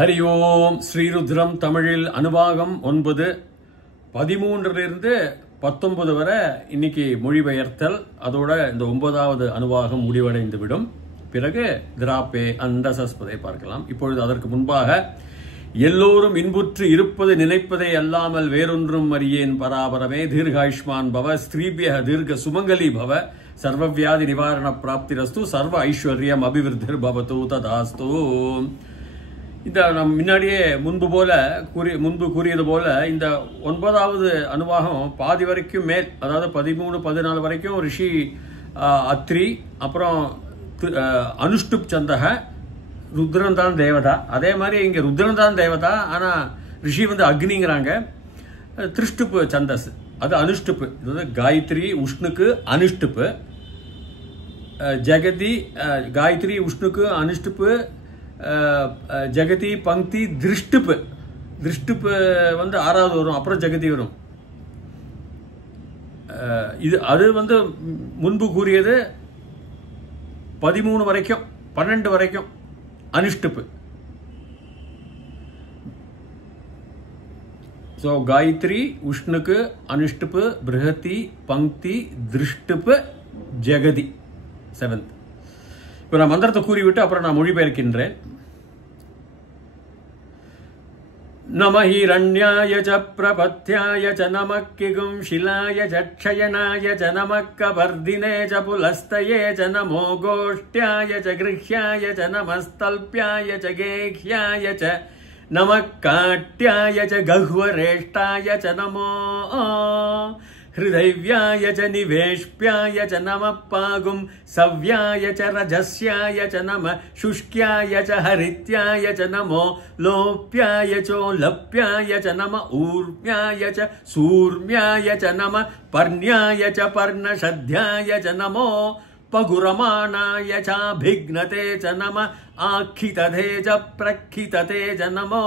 ஹரி ஓம் ஸ்ரீருத்ரம் தமிழில் அனுபாகம் 9 13 19 வரை இன்னைக்கு மொழிபெயர்த்தல். அதோட இந்த 9வது அனுபாகம் முடிவடைந்துவிடும். பிறகு திராப்பே அந்த சஸ்பதை பார்க்கலாம். இப்பொழுது அதற்கு முன்பாக எல்லோரும் இன்புற்று இருப்பது நினைப்பதை அல்லாமல் வேறொன்றும் அறியேன் பராபரமே தீர்காயுஷ்மான் பவ ஸ்ரீபிய தீர்க்க சுமங்கலி பவ சர்வவியாதி நிவாரண பிராப்திரஸ்து சர்வ ஐஸ்வர்யம் அபிவிருத்திர் பவது ததாஸ்து. இந்த நம் முன்னாடியே முன்பு கூறியது போல இந்த 9வது அனுபாகம் பாதி வரைக்கும் மேல், அதாவது 13-14 வரைக்கும் ரிஷி அத்ரி, அப்புறம் அனுஷ்டுப் சந்தக, ருத்ரன் தான் தேவதா. அதே மாதிரி இங்க ருத்ரன் தான் தேவதா, ஆனா ரிஷி அக்னிங்கிறாங்க. திருஷ்டுப்பு சந்தஸ், அது அனுஷ்டுப்பு. இது காயத்ரி உஷ்ணுக்கு அனுஷ்டுப்பு, ஜெகதி காயத்ரி உஷ்ணுக்கு அனுஷ்டுப்பு, ஜெகதி பங்கி திருஷ்டுப்பு. திருஷ்டுப்பு 6வது வரும், அப்புறம் ஜெகதி வரும். இது அது முன்பு கூறியது 13 வரைக்கும் 12 வரைக்கும் அனுஷ்டுப்பு. ஸோ காயத்ரி உஷ்ணுக்கு அனுஷ்டுப்பு, பிருஹதி பங்கி திருஷ்டுப்பு ஜெகதி 7th. இப்போ நான் மந்திரத்தை கூறிவிட்டு அப்புறம் நான் மொழிபெயர்க்கின்றேன். நம ஹிரண்யாய ச பிரபத்யாய ச நமக் கிகும் ஷிலாய ச க்ஷயனாய ச நமக் கபர்தினே ச புலஸ்தயே ச நமோ கோஷ்ட்யாய ச கிருஹ்யாய ச நமஸ்தல்ப்யாய ச கேஹ்யாய ச நமக் காட்யாய ச கஹ்வரேஷ்டாய ச நமோ ஹிருதவ்யாய ச நிவேஷ்ப்யாய ச நம பாகும் சவ்யாய ச ரஜஸ்யாய ச நம சுஷ்க்யாய ச ஹரித்யாய ச நமோ லோப்யாய சோலப்யாய ச நம ஊர்ம்யாய ச சூர்ம்யாய ச நம பர்ண்யாய ச பர்ணஷத்யாய ச நமோ பகுரமானாய சாபிக்னதே ச நம ஆக்கிததே ச பிரக்கிததே ச நமோ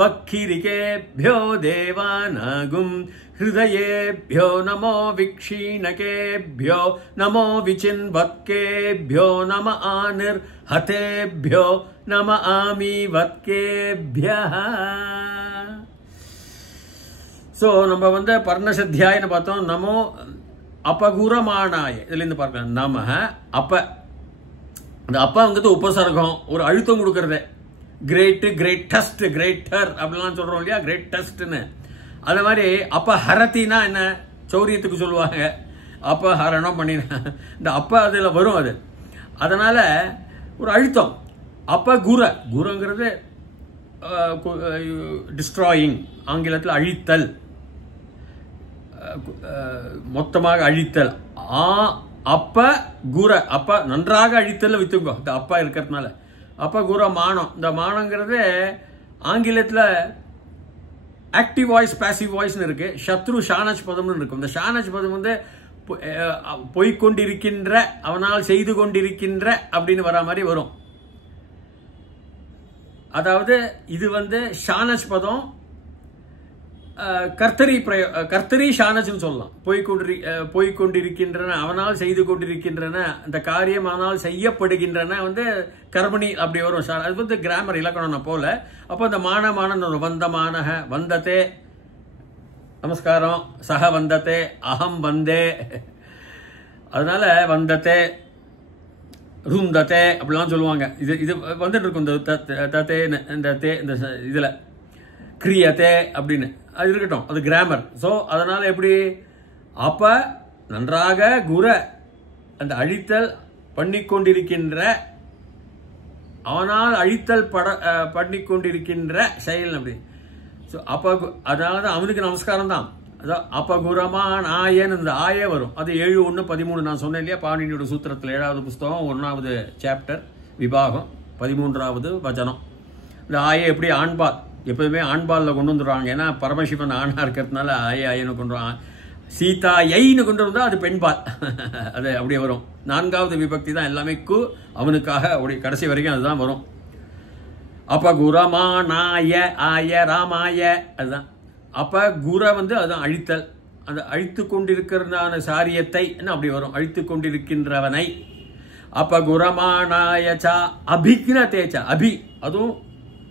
வக்கிரிகேभ्यो தேவானாகும் ஹிருதயேभ्यो நமோ விக்ஷீணகேभ्यो நமோ விசின்வத்கேभ्यो நம ஆனிர்ஹதேभ्यो நம ஆமீவத்கேभ्यः. ஸோ நம்ம பர்ணசத்யாயன்னு பார்த்தோம். நமோ அபகுரமானாய, இதுல இருந்து பார்க்கலாம். நம அப்ப, அந்த அப்ப உபசர்க்கம், ஒரு அழுத்தம் கொடுக்கறது. கிரேட், கிரேட்டஸ்ட், கிரேட்டர் அப்படிலாம் சொல்றோம் இல்லையா, கிரேட்டஸ்ட்னு. அது மாதிரி அப்ப ஹரத்தினா என்ன, சௌரியத்துக்கு சொல்லுவாங்க. அப்ப ஹரணம் பண்ணினா இந்த அப்ப அதுல வரும். அது அதனால ஒரு அழுத்தம். அப்ப குரங்கிறது டிஸ்ட்ராயிங், ஆங்கிலத்தில் அழித்தல், மொத்தமாக அழித்தல். அப்ப குர, அப்ப நன்றாக அழித்தல் வித்துங்கோ, இந்த அப்பா இருக்கிறதுனால. அப்ப குர மானம். இந்த மானங்கிறது ஆங்கிலத்தில் ஆக்டிவ் வாய்ஸ், பாசிவ் வாய்ஸ்னு இருக்கு. சத்ரு ஷானஜ் பதம்னு இருக்கும். இந்த ஷானஜ் பதம் போய்கொண்டிருக்கின்ற, அவனால் செய்து கொண்டிருக்கின்ற அப்படின்னு வர மாதிரி வரும். அதாவது இது ஷானஜ் பதம், கர்த்தரி ஷானஜ்னு சொல்லலாம். போய்கொண்டிருக்கின்றன, அவனால் செய்து கொண்டிருக்கின்றன, அந்த காரியம் ஆனால் செய்யப்படுகின்றன கர்மணி அப்படி வரும். அது கிராமர் இலக்கணம் போல. அப்போ அந்த மான வந்தமான, வந்ததே நமஸ்காரம், சக வந்ததே, அகம் வந்தே, அதனால வந்ததே ருந்ததே அப்படிலாம் சொல்லுவாங்க. இது வந்துட்டு இருக்கும். இந்த தத்தே, இந்த தே, இந்த இதுல கிரியத்தே அப்படின்னு அது இருக்கட்டும், அது கிராமர். ஸோ அதனால எப்படி அப்ப நன்றாக குர, அந்த அழித்தல் பண்ணிக்கொண்டிருக்கின்ற, அவனால் அழித்தல் பண்ணிக்கொண்டிருக்கின்ற செயல் அப்படி. ஸோ அப்ப அதனாலதான் அவனுக்கு நமஸ்காரம் தான். அதான் அப்ப குரமான் ஆயன்னு இந்த ஆய வரும். அது 7:1-13 நான் சொன்னேன் இல்லையா, பாணினியோட சூத்திரத்தில் 7வது புஸ்தகம் 1வது சாப்டர் விபாகம் 13வது வச்சனம். இந்த ஆய எப்படி ஆண்பால், எப்பவுமே ஆண்பாலில் கொண்டு வந்துடுவாங்க. ஏன்னா பரமசிவன் ஆணா இருக்கிறதுனால ஆயன்னு கொண்டு வருவாங்க. சீதா ஐன்னு கொண்டு வந்தால் அது பெண்பால், அது அப்படியே வரும். 4வது விபக்தி தான் எல்லாமே கு, அவனுக்காக அப்படி கடைசி வரைக்கும் அதுதான் வரும். அப்ப குரமானாய ஆய ராமாய, அதுதான். அப்ப குர அதுதான் அழித்தல், அந்த அழித்து கொண்டிருக்கிறதான சாரியத்தை என்ன அப்படி வரும், அழித்து கொண்டிருக்கின்றவனை. அப்ப குரமானாய ச அபிக்னதேச்ச, அபி அதுவும்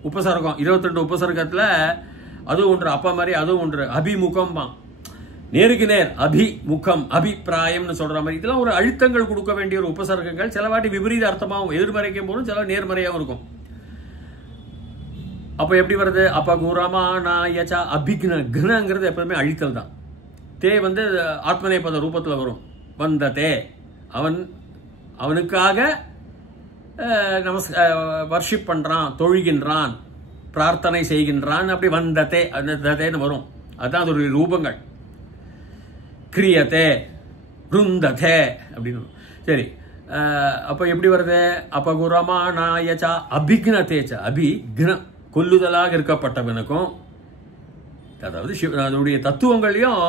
உபசர்க்கம் 22 உபசர்க்கத்துல அதுவும் ஒன்று அப்ப மாதிரி அதுவும் ஒன்று அபிமுகம் நேருக்கு நேர் அபிமுகம் அபிப்பிராயம்னு சொல்ற மாதிரி இதெல்லாம் ஒரு அழுத்தங்கள் கொடுக்க வேண்டிய ஒரு உபசர்க்கங்கள். சில வாட்டி விபரீத அர்த்தமாகவும் எதிர்மறைக்கும் போதும் சில நேர்மறையாகவும் இருக்கும். அப்ப எப்படி வருது? அப்ப குரமானாயச்ச அபிக்ன கனங்கிறது எப்பவுமே அழித்தல் தான். தே வந்து ஆத்மநேபத ரூபத்தில் வரும். வந்த தே அவனுக்காக வர்ஷிப் பண்றான், தொழுகின்றான், பிரார்த்தனை செய்கின்றான். அப்படி வந்ததே அந்த வரும். அதுதான் அதோடைய ரூபங்கள். கிரியதே ருந்ததே அப்படின்னு. சரி, அப்ப எப்படி வருது? அப்ப குரமானாயச்ச அபிக்னதேச்ச அபிக்ன கொல்லுதலாக இருக்கப்பட்டவனுக்கும், அதாவது அதனுடைய தத்துவங்களையும்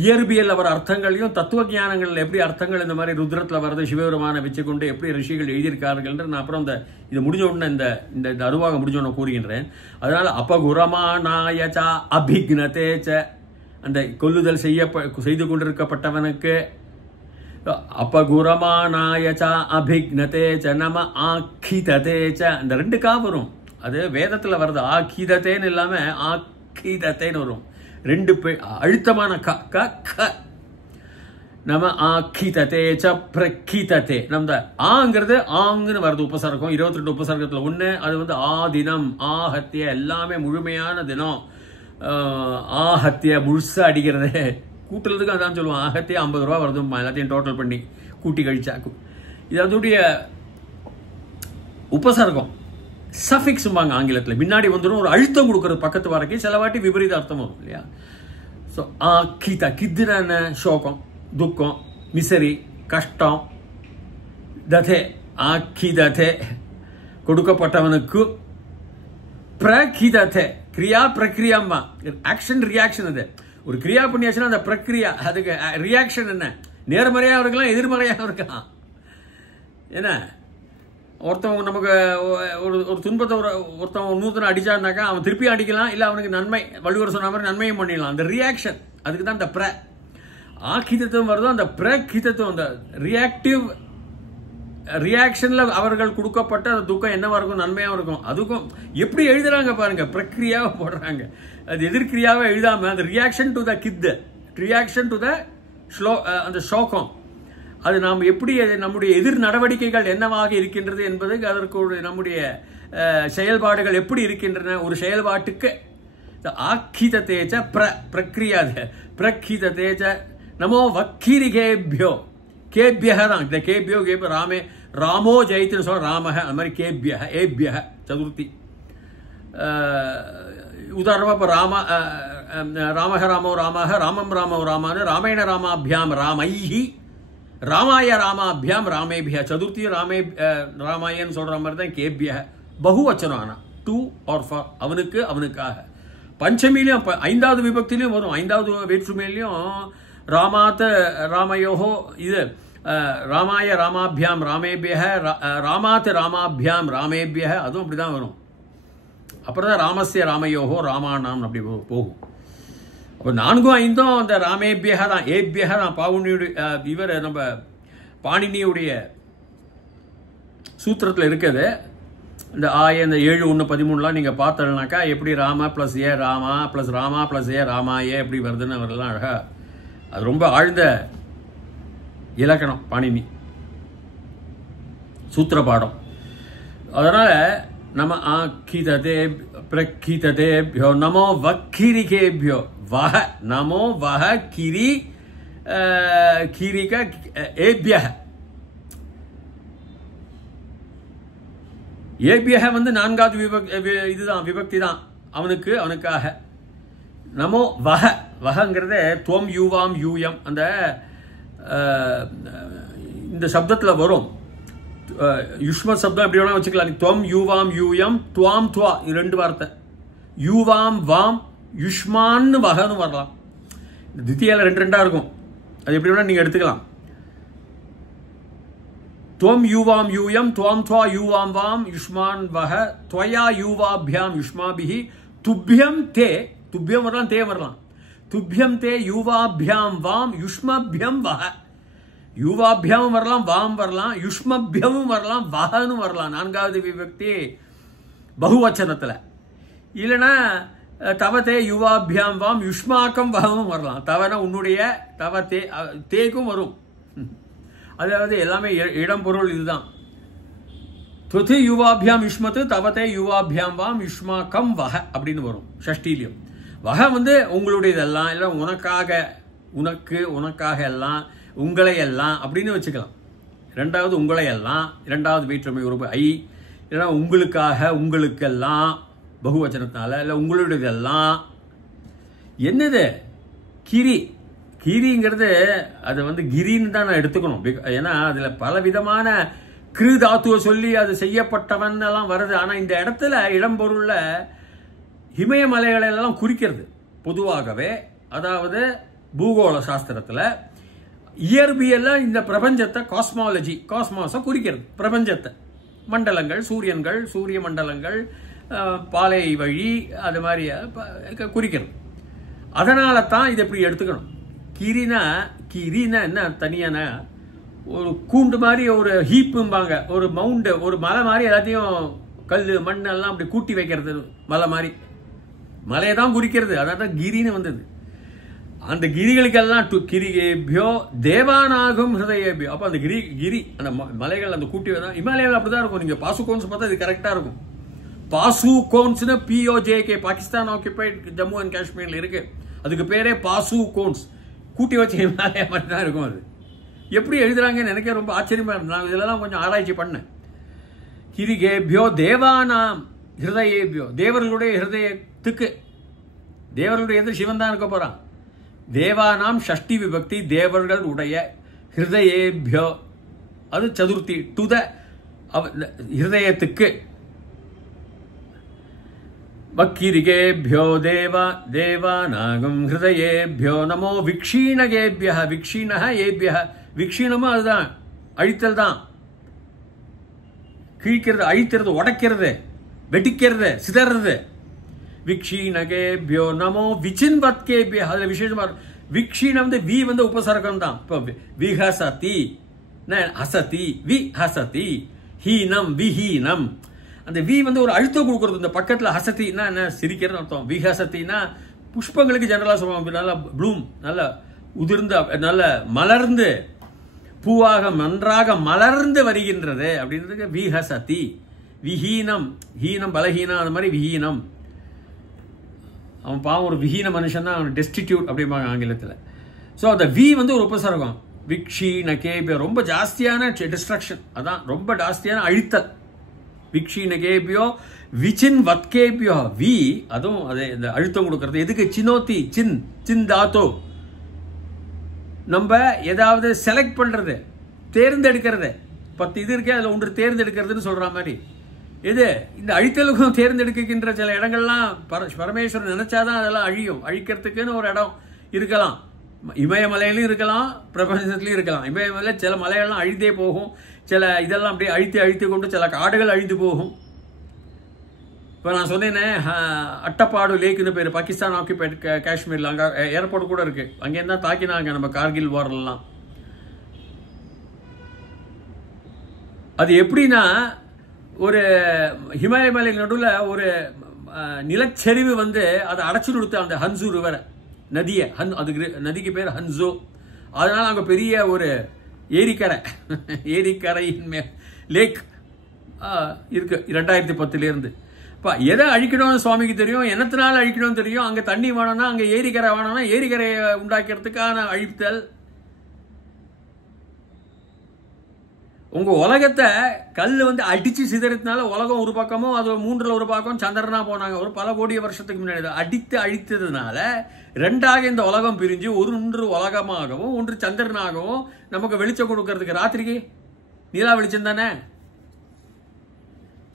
இயற்பியல் அவர் அர்த்தங்களையும் தத்துவ ஞானங்கள் எப்படி அர்த்தங்கள் இந்த மாதிரி ருத்ரத்தில் வருது சிவபெருமானை வச்சுக்கொண்டு எப்படி ரிஷிகள் எழுதியிருக்கார்கள் நான் அப்புறம் இது முடிஞ்ச உடனே இந்த அருவாக முடிஞ்ச உடனே கூறுகின்றேன். அதனால அபகுரமானாயச்ச அபிக்னதேச்ச அந்த கொல்லுதல் செய்து கொண்டிருக்கப்பட்டவனுக்கு அபகுரமானாயச்ச அபிக்னதேச்ச நம ஆக்கிததேச்ச அந்த 2 கா வரும். அது வேதத்துல வருது. ஆக்கிதத்தேன்னு இல்லாம ஆக்கிதத்தேன்னு வரும். 2 அழுத்தமான க நம ஆக்கிததேச்ச பிரக்கிததே. நம்ம ஆங்கிறது ஆங்குன்னு வருது உபசர்க்கம். 22 உபசர்க்கத்துல 1 அது வந்து ஆதினம் ஆஹத்திய எல்லாமே முழுமையான தினம். ஆஹத்திய முழுசா அடிக்கிறது கூட்டுறதுக்கு அதான் சொல்லுவோம். ஆகத்திய 50 ரூபா வருது எல்லாத்தையும் டோட்டல் பண்ணி கூட்டி கழிச்சா. இது அதோடைய உபசர்க்கம். சஃபிக்ஸ் ஆங்கிலத்தில் முன்னாடி வந்துடும். ஒரு அழுத்தம் கொடுக்கறது பக்கத்து வரைக்கும். சில வாட்டி விபரீத அர்த்தம் வரும் இல்லையா? ஸோ ஆக்கிதா கித்துன சோகம் துக்கம் மிசரி கஷ்டம். ததே ஆக்கிததே கொடுக்கப்பட்டவனுக்கு. பிரகிததே கிரியா பிரக்ரியாம்மா ஆக்ஷன் ரியாக்ஷன். அது ஒரு கிரியா பண்ணியாச்சுன்னா அந்த பிரக்ரியா அதுக்கு ரியாக்ஷன் என்ன? நேர்மறையாக இருக்கலாம் எதிர்மறையாக இருக்கலாம். என்ன ஒருத்தவங்க நமக்கு ஒரு துன்பத்தை ஒருத்தவங்க நூத்தனை அடிச்சாருனாக்கா அவன் திருப்பி அடிக்கலாம். இல்லை அவனுக்கு நன்மை வள்ளுவர் சொன்ன மாதிரி நன்மையும் பண்ணிடலாம். அந்த ரியாக்ஷன் அதுக்கு தான் அந்த ஆக்கிதத்துவம் வருதோ. அந்த பிரகிதத்துவம் அந்த ரியாக்ஷன்ல அவர்கள் கொடுக்கப்பட்ட அந்த துக்கம் என்னவா இருக்கும்? நன்மையாகவும் இருக்கும். அதுக்கும் எப்படி எழுதுறாங்க பாருங்க. பிரக்ரியாவை போடுறாங்க. அது எதிர்கிரியாவை எழுதாம அந்த reaction to the கித் reaction to the அந்த சோகம் அது நாம் எப்படி நம்முடைய எதிர் நடவடிக்கைகள் என்னவாக இருக்கின்றது என்பது அதற்கு நம்முடைய செயல்பாடுகள் எப்படி இருக்கின்றன. ஒரு செயல்பாட்டுக்கு ஆக்கிததேச்ச பிரக்ரியா பிரகிததேச்ச நமோ வக்கீரிகேபியோ கேபியக தான். இந்த கேபியோ ராமோ ஜெயித்துன்னு சொல்ல ராமக அந்த மாதிரி கேபிய ஏபிய சதுர்த்தி. உதாரணமா இப்ப ராமக ராமோ ராமக ராமம் ராமோ ராமானு ராமாயண ராமாபியாம் ராமைஹி ராமாய ராமாபியாம் ராமேபிய சதுர்த்தி ராமாயன்னு சொல்ற மாதிரி தான் கேபிய பகுவச்சனம். ஆனா 2 or 4 அவனுக்கு அவனுக்காக. பஞ்சமிலையும் 5வது விபக்திலையும் வரும். 5வது வேற்றுமையிலையும் ராமாத் ராமயோகோ இது ராமாய ராமாபியாம் ராமேபிய ராமாத் ராமாபியாம் ராமேபிய அதுவும் அப்படிதான் வரும். அப்புறம் தான் ராமஸ்ய ராமயோகோ ராமானாம் அப்படி போகும். அப்போ 4 5 அந்த ராமேபியக தான் ஏபியக தான். பாவுனியுடைய இவர் நம்ம பாணினியுடைய சூத்திரத்தில் இருக்குது. இந்த இந்த 7 1 13 நீங்க பார்த்தோம்னாக்கா எப்படி Rama plus A Rama plus Rama plus A ராமாயே எப்படி வருதுன்னு அவரெல்லாம் அழகா. அது ரொம்ப ஆழ்ந்த இலக்கணம் பாணினி சூத்திர பாடம். அதனால நம ஆக்கிததே பிரகிததேபியோ நமோ வக்கிரிகேபியோ வஹ நமோ வஹ கிரி கிரிக ஏபிய. ஏபியக வந்து 4வது இதுதான் விபக்தி தான். அவனுக்கு அவனுக்காக. நமோ வஹ வஹங்கிறத துவம் யூவாம் யூயம் அந்த இந்த சப்தத்தில் வரும். யுஷ்ம சப்தம் எப்படி வேணா வச்சுக்கலாம். துவம் யூவாம் யூயம் துவாம் துவா 2 வார்த்தை. யூவாம் வாம் யுஷ்மான்னு வகன்னு வரலாம். தித்தியால 2 இருக்கும். அது எப்படி வேணா நீங்க எடுத்துக்கலாம். துவம் யூவாம் யூயம் துவாம் துவா யூவாம் வாம் யுஷ்மான் வக துவயா யூவாபியாம் யுஷ்மாபிஹி துப்யம் தே துப்யம் வரலாம் தே வரலாம். துப்யம் தே யூவாபியாம் வாம் யுஷ்மபியம் வக. யூவாபியாவும் வரலாம் வாம் வரலாம் யுஷ்மபியமும் வரலாம் வகன்னு வரலாம். 4வது விபக்தி பகுவச்சனத்தில். இல்லைன்னா தவத்தே யுவாபியாம் வாம் யுஷ்மாக்கம் வகமும் வரலாம். தவனா உன்னுடைய, தவ தேக்கும் வரும். அதாவது எல்லாமே இடம் பொருள் இதுதான். துதி யுவாபியாம் யுஷ்மத்து தவத்தே யுவாபியாம் வாம் யுஷ்மாக்கம் வக அப்படின்னு வரும் ஷஷ்டிலியம். வக வந்து உங்களுடையதெல்லாம், இல்லை உனக்காக, உனக்கு, உனக்காக எல்லாம், உங்களை எல்லாம் அப்படின்னு வச்சுக்கலாம். ரெண்டாவது உங்களை எல்லாம், இரண்டாவது வேற்றுமை உறுப்பு ஐ. இல்லைன்னா உங்களுக்காக, உங்களுக்கெல்லாம் பகுவச்சனத்தினால, இல்லை உங்களுடையதெல்லாம். என்னது கிரி? கிரிங்கிறது அது வந்து கிரின்னு தான் நான் எடுத்துக்கணும். ஏன்னா அதில் பல விதமான கிரு தாத்துவை சொல்லி அது செய்யப்பட்டவன் எல்லாம் வருது. ஆனால் இந்த இடத்துல இடம்பொருளில் இமயமலைகளெல்லாம் குறிக்கிறது பொதுவாகவே. அதாவது பூகோள சாஸ்திரத்தில் இயற்பியெல்லாம் இந்த பிரபஞ்சத்தை, காஸ்மாலஜி, காஸ்மாஸை குறிக்கிறது. பிரபஞ்சத்தை, மண்டலங்கள், சூரியன்கள், சூரிய மண்டலங்கள், பாலை வழி, அது மாதிரி குறிக்கிறது. அதனால தான் இதை இப்படி எடுத்துக்கணும். கிரினா என்ன தனியான ஒரு கூண்டு மாதிரி, ஒரு ஹீப்பும்பாங்க, ஒரு மவுண்டு, ஒரு மலை மாதிரி எல்லாத்தையும் கல் மண் எல்லாம் அப்படி கூட்டி வைக்கிறது. மலை மாதிரி மலையை தான் குறிக்கிறது. அதான் தான் கிரின்னு வந்தது. அந்த கிரிகளுக்கெல்லாம் கிரிகேபியோ தேவானாகும் ஹிருதயேபியோ. அப்போ அந்த கிரி அந்த மலைகள் அந்த கூட்டி தான். இமாலயாவில் அப்படிதான் இருக்கும். நீங்கள் பாசுகோன்ஸ் பார்த்தா இது கரெக்டாக இருக்கும். பாசுகோன்ஸ்னு POJK, Pakistan occupied Jammu and காஷ்மீரில் இருக்கு. அதுக்கு பேரே பாசுகோன்ஸ். கூட்டி வச்ச இமாலயா மாதிரி தான் இருக்கும். அது எப்படி எழுதுறாங்கன்னு எனக்கே ரொம்ப ஆச்சரியமா இருக்கு. நான் இதெல்லாம் கொஞ்சம் ஆராய்ச்சி பண்ணேன். கிரிகேபியோ தேவானாம் ஹிருதயேபியோ, தேவர்களுடைய ஹிருதயத்துக்கு. தேவர்களுடைய எது சிவன் தான் இருக்க போறான். தேவானாம் ஷஷ்டி விபக்தி, தேவர்கள் உடைய ஹிருதயேபியோ, அது சதுர்த்தி, டு த ஹிருதயத்துக்கு. வக்கிரிகேபியோ தேவானாகும் ஹிருதயேபியோ நமோ விக்ஷீணகேபிய. விக்ஷீண ஏபிய, விக்ஷீணமும் அதுதான், அழித்தல் தான். கிழிக்கிறது, அழிக்கிறது, உடைக்கிறது, வெடிக்கிறது, சிதறது. விக்ஷீணகேபியோ நமோ விசின்வத்கேபிய. அதுல விசேஷமா விக்ஷீணம் வந்து வி வந்து உபசர்க்கம் தான். இப்போ விஹசதி, ஹசதி, விஹசதி, ஹீனம், விஹீனம். அந்த வி வந்து ஒரு அழுத்தம் கொடுக்கறது. இந்த பக்கத்துல ஹசத்தின்னா என்ன, சிரிக்கிறது அர்த்தம். விஹசத்தின்னா புஷ்பங்களுக்கு ஜெனரலா சொல்லுவாங்க, நல்லா ப்ளூம், நல்ல உதிர்ந்து, நல்ல மலர்ந்து, பூவாக நன்றாக மலர்ந்து வருகின்றது அப்படின்றதுக்கு விஹசதி. விஹீனம், ஹீனம் பலஹீனம், அது மாதிரி விஹீனம். அவன் பாவம் ஒரு விஹீன மனுஷன் தான், அவன் டெஸ்டிடியூட் அப்படிம்பாங்க ஆங்கிலத்தில். ஸோ அந்த வி வந்து ஒரு உபசர்க்கம். விக்ஷீணகேபியோ ரொம்ப ஜாஸ்தியான டிஸ்ட்ரக்ஷன், அதான் ரொம்ப ஜாஸ்தியான அழித்தல். விக்ஷீணகேபியோ விசின்வத்கேபியோ, வி அதுவும் அதே இந்த அழுத்தம் கொடுக்கறது. எதுக்கு? சினோத்தி, சின் தாத்தோ. நம்ம ஏதாவது செலக்ட் பண்றது, தேர்ந்தெடுக்கிறது. 10 இது இருக்கே, அதில் ஒன்று தேர்ந்தெடுக்கிறதுன்னு சொல்ற மாதிரி. இது இந்த அழித்தலுக்கும் தேர்ந்தெடுக்கின்ற சில இடங்கள்லாம் பரமேஸ்வரன் நினைச்சாதான் அதெல்லாம் அழியும். அழிக்கிறதுக்குன்னு ஒரு இடம் இருக்கலாம். இமயமலையிலும் இருக்கலாம், பிரபஞ்சத்திலையும் இருக்கலாம். இமயமலை சில மலைகள்லாம் அழித்தே போகும். சில இதெல்லாம் அப்படியே அழித்து கொண்டு சில காடுகள் அழிந்து போகும். இப்போ நான் சொன்னேனே, அட்டப்பாடு லேக்குன்னு பேர், பாகிஸ்தான் ஆக்கியபைட் காஷ்மீரில். அங்கே ஏர்போர்ட் கூட இருக்கு. அங்கேருந்து தான் தாக்கினாங்க நம்ம கார்கில் வார்லாம். அது எப்படின்னா, ஒரு ஹிமாலய மலை நடுவில் ஒரு நிலச்சரிவு வந்து அதை அடைச்சு கொடுத்த அந்த ஹன்சு ரிவரை, நதியை, அதுக்கு நதிக்கு பேர் ஹன்சோ. அதனால அங்கே பெரிய ஒரு ஏரிக்கரையின் லேக் இருக்கு 2010 இப்போ எதை அழிக்கணும்னு சுவாமிக்கு தெரியும், என்னத்தினால அழிக்கணும்னு தெரியும். அங்கே தண்ணி வேணும்னா, அங்கே ஏரிக்கரை வேணும்னா, ஏரிக்கரையை உண்டாக்கிறதுக்கான அழித்தல். உங்க உலகத்தை கல் வந்து அடிச்சு சிதறதுனால உலகம் ஒரு பக்கமும், அது 3ல் ஒரு பக்கம் சந்திரனா போனாங்க ஒரு பல கோடி வருஷத்துக்கு முன்னாடி. அடித்து அழித்ததுனால 2ஆக இந்த உலகம் பிரிஞ்சு ஒன்று உலகமாகவும் ஒன்று சந்திரனாகவும் நமக்கு வெளிச்சம் கொடுக்கறதுக்கு. ராத்திரிக்கு நீலா வெளிச்சம் தானே.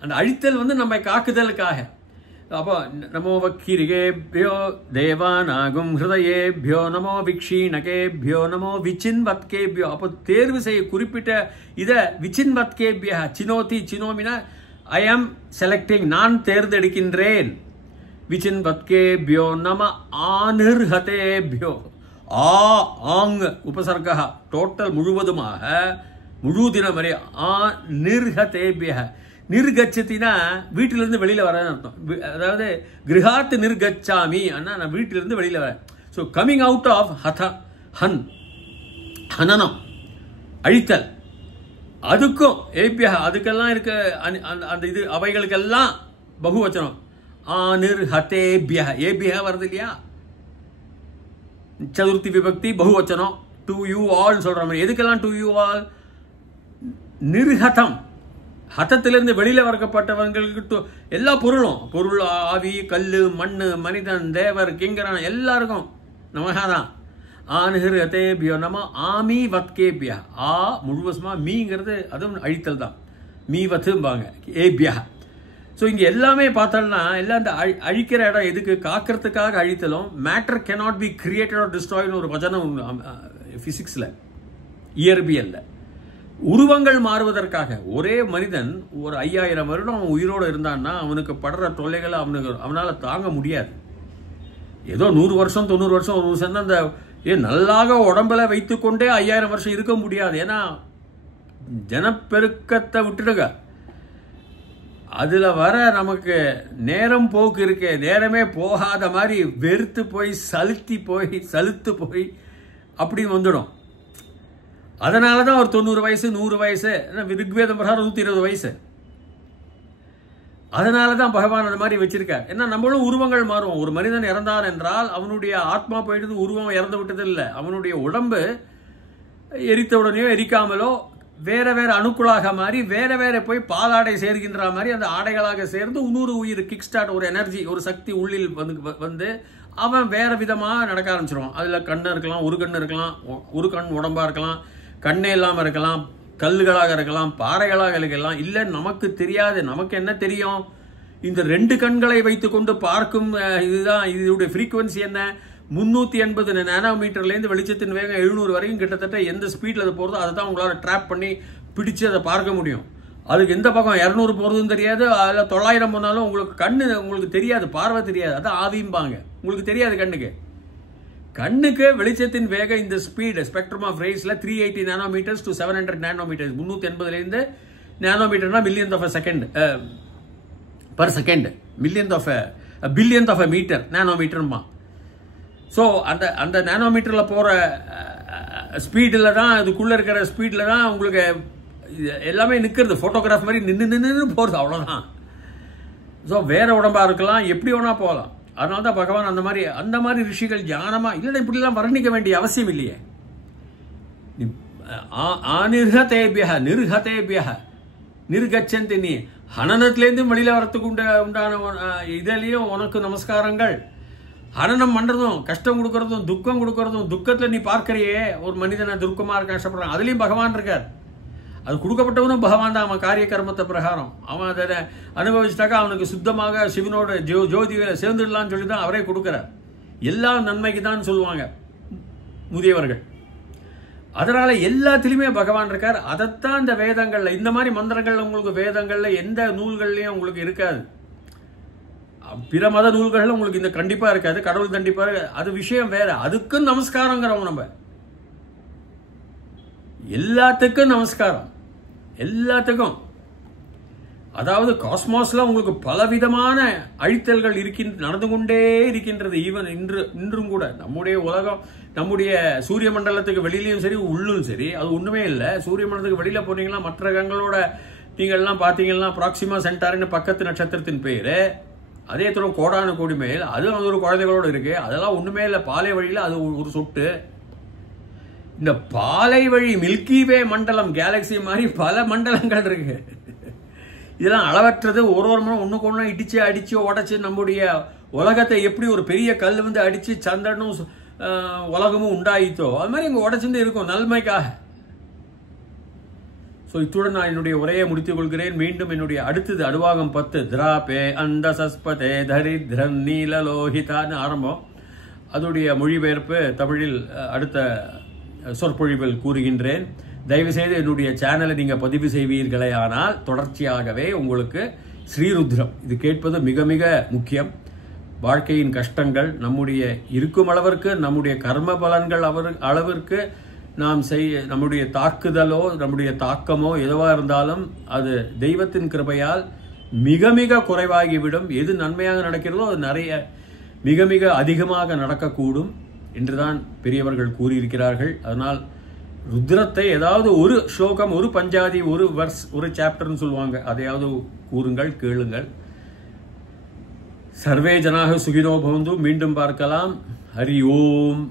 அந்த அழித்தல் வந்து நம்ம காக்குதலுக்காக. அப்போ நமோ வக்கிரிகேபியோ தேவானாகும் ஹிருதயேபியோ நமோ விக்ஷீணகேபியோ நமோ விசின்வத்கேபியோ. அப்போ தேர்வு செய்ய குறிப்பிட்ட இதை விசின்வத்கேபிய. சினோதி, சினோமினா ஐ ஆம் செலக்டிங், நான் தேர்ந்தெடுக்கின்றேன். விசின்வத்கேபியோ நம ஆனிர்ஹதேபியோ. ஆங் உபசர்கா, டோட்டல் முழுவதுமாக, முழு தினம் வரை. நிர்ஹதேபிய, நிர்கச்சத்தினா வீட்டிலிருந்து வெளியில வரேன்னு அர்த்தம். அதாவது கிரகாத் நிர்கச்சாமி அண்ணா நான் வீட்டிலிருந்து வெளியில வரேன். ஸோ கமிங் அவுட் ஆஃப் ஹனனம் அழித்தல். அதுக்கும் ஏபியா அதுக்கெல்லாம் இருக்க அந்த இது அவைகளுக்கெல்லாம் பகுவச்சனம். ஆனிர்ஹதேபியா ஏபியா வருது இல்லையா, சதுர்த்தி விபக்தி பகுவச்சனம். டு யூ ஆல் சொல்ற மாதிரி. எதுக்கெல்லாம் டு யூ ஆல்? நிர்ஹதம் ஹதத்திலிருந்து வெளியில வரப்பட்டவங்களுக்கு எல்லா பொருள் ஆவி கல்லு மண்ணு மனிதன் தேவர் கிங்கரன் எல்லாருக்கும் நமகாதான். ஆனிர்ஹதேபியோ நம ஆமி வத்கேபியா. ஆ முழுவதுமா மீங்கிறது அதுவும் அழித்தல் தான். மீ வத்தும்பாங்க ஏபியா. ஸோ இங்கே எல்லாமே பார்த்தோம்னா எல்லாம் இந்த அழிக்கிற இடம் எதுக்கு? காக்கிறதுக்காக அழித்தலும். Matter cannot be created or டிஸ்ட்ராய்னு ஒரு வசனம் பிசிக்ஸில் இயற்பியல்ல. உருவங்கள் மாறுவதற்காக. ஒரே மனிதன் ஒரு 5000 வருடம் அவன் உயிரோடு இருந்தான்னா அவனுக்கு படுற தொல்லைகளை அவனால் தாங்க முடியாது. ஏதோ 100 வருஷம் 90 வருஷம் 1 வருஷம் தான் அந்த நல்லாக உடம்புல வைத்துக்கொண்டே 5000 வருஷம் இருக்க முடியாது. ஏன்னா ஜனப்பெருக்கத்தை விட்டுடுங்க, அதுல வர நமக்கு நேரம் போக்கு இருக்கே, நேரமே போகாத மாதிரி வெறுத்து போய் சலுத்து போய் அப்படி வந்துடும். அதனாலதான் ஒரு 90 வயசு 100 வயசு, ரிக்வேதம் பிரகாரம் 120 வயசு. அதனாலதான் பகவான் அந்த மாதிரி வச்சிருக்கார். ஏன்னா நம்மளும் உருவங்கள் மாறுவோம். ஒரு மனிதன் இறந்தான் என்றால் அவனுடைய ஆத்மா போயிடுது, உருவம் இறந்து விட்டது இல்லை. அவனுடைய உடம்பு எரித்தவுடனேயோ எரிக்காமலோ வேற வேற அணுக்களாக மாறி வேற போய் பாலாடை சேர்கின்ற மாதிரி அந்த ஆடைகளாக சேர்ந்து இன்னொரு உயிர் கிக் ஸ்டார்ட், ஒரு எனர்ஜி, ஒரு சக்தி உள்ளில் வந்து அவன் வேற விதமாக நடக்க ஆரம்பிச்சிருவான். அதில் கண்ணு இருக்கலாம், ஒரு கண்ணு இருக்கலாம், ஒரு கண் உடம்பா இருக்கலாம், கண்ணே இல்லாமல் இருக்கலாம், கல்லுகளாக இருக்கலாம், பாறைகளாக இருக்கலாம். இல்லை நமக்கு தெரியாது. நமக்கு என்ன தெரியும்? இந்த 2 கண்களை வைத்துக்கொண்டு பார்க்கும் இதுதான். இதோடைய ஃப்ரீக்குவன்சி என்ன? 380 நானோமீட்டர்லேருந்து வெளிச்சத்தின் வேகம் 700 வரைக்கும் கிட்டத்தட்ட எந்த ஸ்பீடில் அது போகிறதோ அதை தான் உங்களால் ட்ராப் பண்ணி பிடிச்சு அதை பார்க்க முடியும். அதுக்கு எந்த பக்கம் 200 போகிறதுன்னு தெரியாது, அதில் 900 போனாலும் உங்களுக்கு கண்ணு உங்களுக்கு தெரியாது, பார்வை தெரியாது. அதான் ஆவிம்பாங்க. உங்களுக்கு தெரியாது கண்ணுக்கு வெளிச்சத்தின் வேகம் இந்த ஸ்பீடு ஸ்பெக்ட்ரம் ஆஃப் ரேஸ்ல 380 நானோமீட்டர்ஸ் டு 700 நானோமீட்டர்ஸ். 380 நானோமீட்டர்னா million of second per second, million of billion of meter நானோமீட்டர்மா. ஸோ அந்த நானோமீட்டரில் போகிற ஸ்பீடில் தான், அதுக்குள்ளே இருக்கிற ஸ்பீடில் தான் உங்களுக்கு எல்லாமே நிற்கிறது. ஃபோட்டோகிராஃப் மாதிரி நின்று போகிறது, அவ்வளோதான். ஸோ வேற உடம்பா இருக்கலாம், எப்படி வேணா போகலாம். அதனால தான் பகவான் அந்த மாதிரி ரிஷிகள் ஞானமா இல்லைன்னா இப்படிலாம் வர்ணிக்க வேண்டிய அவசியம் இல்லையே. நிர்கச்சந்தி நீ ஹனனத்திலேருந்து வெளியில வரத்துக்கு உண்டான இதுலயும் உனக்கு நமஸ்காரங்கள். ஹனனம் பண்றதும் கஷ்டம் கொடுக்கறதும் துக்கம் கொடுக்கறதும், துக்கத்துல நீ பார்க்கறியே ஒரு மனிதனை துக்கமா கஷ்டப்படுறான், அதுலயும் பகவான் இருக்கார். அது கொடுக்கப்பட்டவனும் பகவான் தான். அவன் காரிய கர்மத்தை பிரகாரம் அவன் அதை அனுபவிச்சிட்டாக்கா அவனுக்கு சுத்தமாக சிவனோட ஜோதியில சேர்ந்துடலான்னு சொல்லி தான் அவரே கொடுக்கிறார். எல்லாம் நன்மைக்கு தான் சொல்லுவாங்க முதியவர்கள். அதனால எல்லாத்திலுமே பகவான் இருக்கார். அதைத்தான் இந்த வேதங்கள்ல, இந்த மாதிரி மந்திரங்கள் உங்களுக்கு வேதங்கள்ல எந்த நூல்கள்லயும் உங்களுக்கு இருக்காது. பிற மத நூல்கள் உங்களுக்கு இந்த கண்டிப்பா இருக்காது. கடவுள் கண்டிப்பா அது விஷயம் வேற. அதுக்கும் நமஸ்காரங்கிறோம் நம்ம. எல்லாத்துக்கும் நமஸ்காரம், எல்லாத்துக்கும். அதாவது காஸ்மாஸ்ல உங்களுக்கு பலவிதமான அழித்தல்கள் நடந்து கொண்டே இருக்கின்றது. ஈவன் இன்றும் கூட நம்முடைய உலகம், நம்முடைய சூரிய மண்டலத்துக்கு வெளியிலையும் சரி உள்ளும் சரி, அது ஒண்ணுமே இல்லை. சூரிய மண்டலத்துக்கு வெளியில போனீங்கன்னா மற்ற கிரகங்களோட நீங்கள்லாம் பார்த்தீங்கன்னா ப்ராக்சிமா சென்டாரின்னு பக்கத்து நட்சத்திரத்தின் பேரு, அதே தூரம் கோடானு கோடி மேல், அதுவும் ஒரு குழந்தைகளோட இருக்கு. அதெல்லாம் ஒண்ணுமே இல்லை. பாலை வழியில அது ஒரு சொட்டு. இந்த பாலை வழி மில்கி வே மண்டலம், கேலக்சி மாதிரி பல மண்டலங்கள் இருக்கு. இதெல்லாம் அளவற்றது. ஒரு மணி ஒண்ணுக்கு ஒண்ணு அடிச்சு உடைச்சு நம்முடைய உலகத்தை எப்படி ஒரு பெரிய கல் வந்து அடிச்சு சந்திரனும் உலகமும் உண்டாயித்தோ அது மாதிரி இங்க உடைச்சிருந்து இருக்கும் நன்மைக்காக. இத்துடன் நான் என்னுடைய உரையை முடித்துக் கொள்கிறேன். மீண்டும் என்னுடைய அடுத்தது அடுவாகம் 10 திராபே அந்த சஸ்பதே தரித்ரம் நீலலோஹிதான்னு ஆரம்பம். அதோடைய மொழிபெயர்ப்பு தமிழில் அடுத்த சொற்பொழிவில் கூறுகின்றேன். தயவுசெய்து என்னுடைய சேனலை நீங்க பதிவு செய்வீர்களே ஆனால் தொடர்ச்சியாகவே உங்களுக்கு ஸ்ரீருத்ரம் இது கேட்பது மிக மிக முக்கியம். வாழ்க்கையின் கஷ்டங்கள் நம்முடைய இருக்கும் அளவிற்கு, நம்முடைய கர்ம பலன்கள் அளவிற்கு நாம் நம்முடைய தாக்குதலோ நம்முடைய தாக்கமோ எதுவாக இருந்தாலும் அது தெய்வத்தின் கிருபையால் மிக மிக குறைவாகிவிடும். எது நன்மையாக நடக்கிறதோ அது நிறைய மிக மிக அதிகமாக நடக்கக்கூடும் என்றுதான் பெரியவர்கள் கூறியிருக்கிறார்கள். அதனால் ருத்ரத்தை ஏதாவது ஒரு ஸ்லோகம், ஒரு பஞ்சாதி, ஒரு வர்ஸ், ஒரு சாப்டர்னு சொல்லுவாங்க, அதையாவது கூறுங்கள், கேளுங்கள். சர்வே ஜனாக சுகினோ பவந்து. மீண்டும் பார்க்கலாம். ஹரி ஓம்.